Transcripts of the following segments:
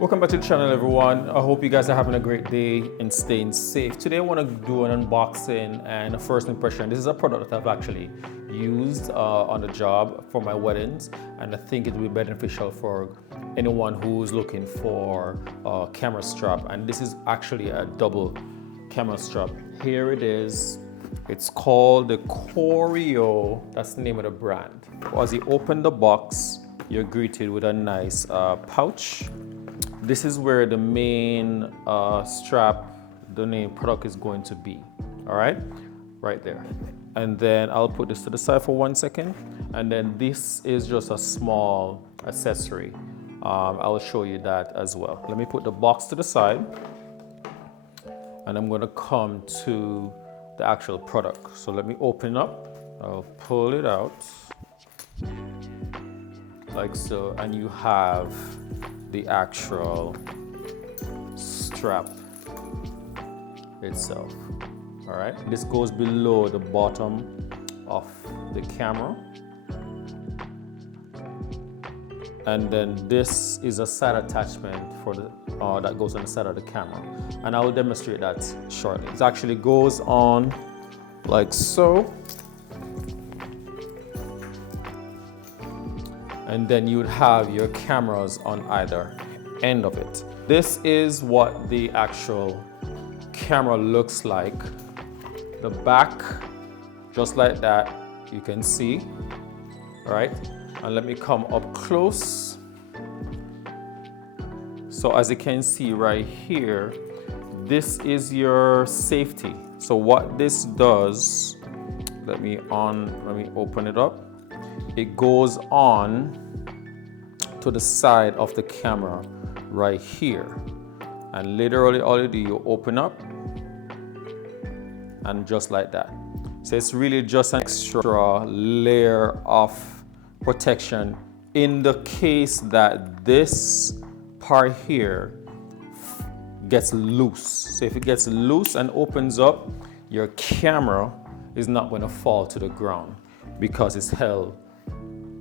Welcome back to the channel, everyone. I hope you guys are having a great day and staying safe. Today I want to do an unboxing and a first impression. This is a product that I've actually used on the job for my weddings, and I think it will be beneficial for anyone who's looking for a camera strap. And this is actually a double camera strap. Here it is. It's called the Coiro. That's the name of the brand. As you open the box, you're greeted with a nice pouch. This is where the main strap, the main product is going to be, all right? Right there. And then I'll put this to the side for 1 second. And then this is just a small accessory. I'll show you that as well. Let me put the box to the side. And I'm gonna come to the actual product. So let me open up. I'll pull it out like so, and you have the actual strap itself. All right, this goes below the bottom of the camera. And then this is a side attachment for the that goes on the side of the camera. And I will demonstrate that shortly. It actually goes on like so. And then you'd have your cameras on either end of it. This is what the actual camera looks like. The back, just like that, you can see, all right? And let me come up close. So as you can see right here, this is your safety. So what this does, let me open it up. It goes on to the side of the camera right here. And literally all you do, you open up and just like that. So it's really just an extra layer of protection in the case that this part here gets loose. So if it gets loose and opens up, your camera is not going to fall to the ground because it's held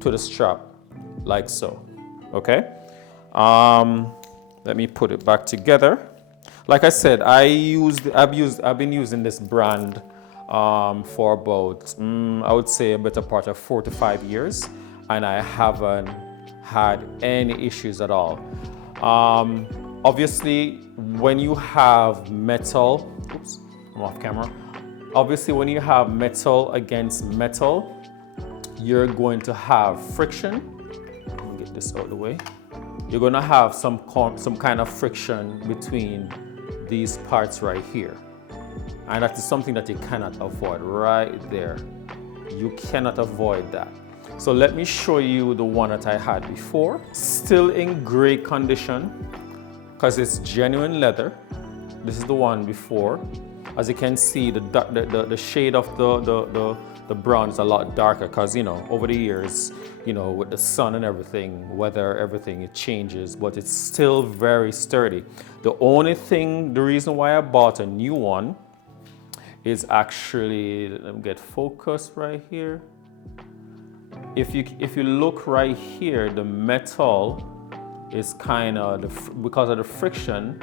to the strap like so. Okay, let me put it back together. Like I said, I've been using this brand for about I would say a better part of 4 to 5 years, and I haven't had any issues at all. Obviously, when you have metal, oops, I'm off camera. Obviously, when you have metal against metal, you're going to have friction. Let me get this out of the way. You're going to have some kind of friction between these parts right here. And that is something that you cannot avoid right there. You cannot avoid that. So let me show you the one that I had before. Still in great condition because it's genuine leather. This is the one before. As you can see, the shade of the brown is a lot darker because, you know, over the years, you know, with the sun and everything, weather, everything, it changes, but it's still very sturdy. The only thing, the reason why I bought a new one is actually, let me get focus right here. If you look right here, the metal is kind of, because of the friction,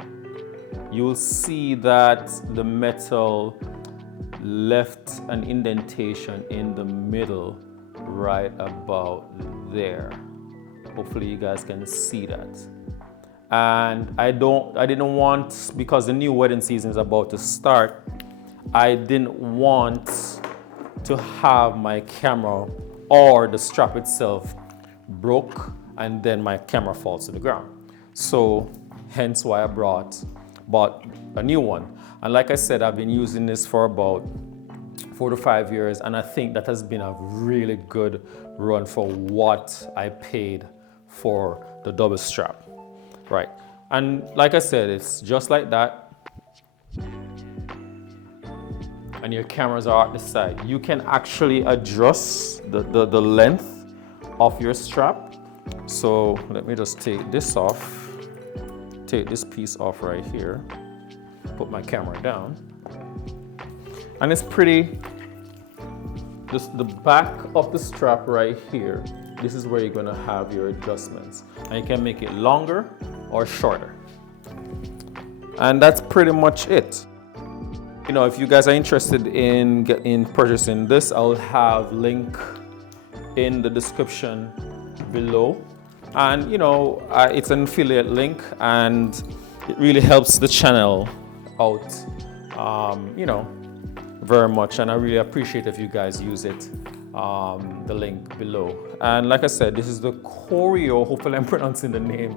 you'll see that the metal left an indentation in the middle right about there. Hopefully you guys can see that. And I didn't want, because the new wedding season is about to start, I didn't want to have my camera or the strap itself broke and then my camera falls to the ground. So hence why I bought a new one. And like I said, I've been using this for about 4 to 5 years, and I think that has been a really good run for what I paid for the double strap. Right. And like I said, it's just like that. And your cameras are at the side. You can actually adjust the length of your strap. So let me just take this off. Take this piece off right here. Put my camera down. And it's pretty, the back of the strap right here, this is where you're gonna have your adjustments. And you can make it longer or shorter. And that's pretty much it. You know, if you guys are interested in purchasing this, I'll have link in the description below. And you know, it's an affiliate link, and it really helps the channel out, you know, very much. And I really appreciate if you guys use it. The link below. And like I said, this is the Coiro. Hopefully I'm pronouncing the name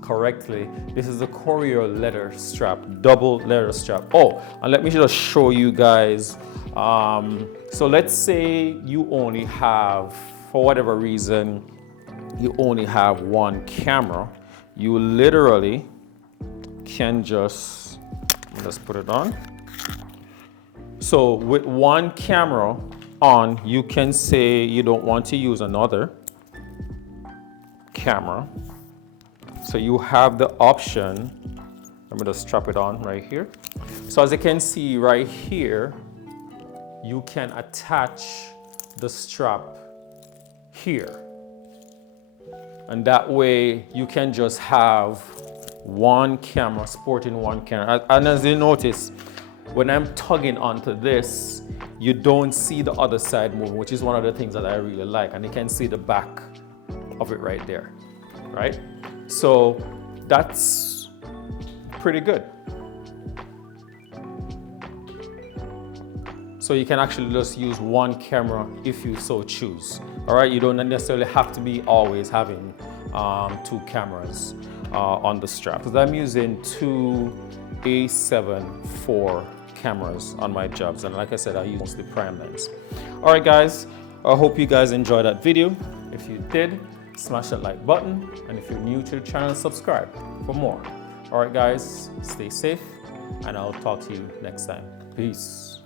correctly. This is the Coiro leather strap, double leather strap. Oh, and let me just show you guys. So let's say you only have, for whatever reason, you only have one camera. You literally can just put it on. So with one camera on, you can say you don't want to use another camera. So you have the option. Let me just strap it on right here. So as you can see right here, you can attach the strap here. And that way you can just have one camera, sporting one camera. And as you notice, when I'm tugging onto this, you don't see the other side moving, which is one of the things that I really like. And you can see the back of it right there, right? So that's pretty good. So you can actually just use one camera if you so choose. All right, you don't necessarily have to be always having two cameras on the strap. Because I'm using two A7 IV cameras on my jobs, and like I said, I use mostly prime lens. All right guys, I hope you guys enjoyed that video. If you did, smash that like button, and if you're new to the channel, subscribe for more. All right guys, stay safe, and I'll talk to you next time. Peace.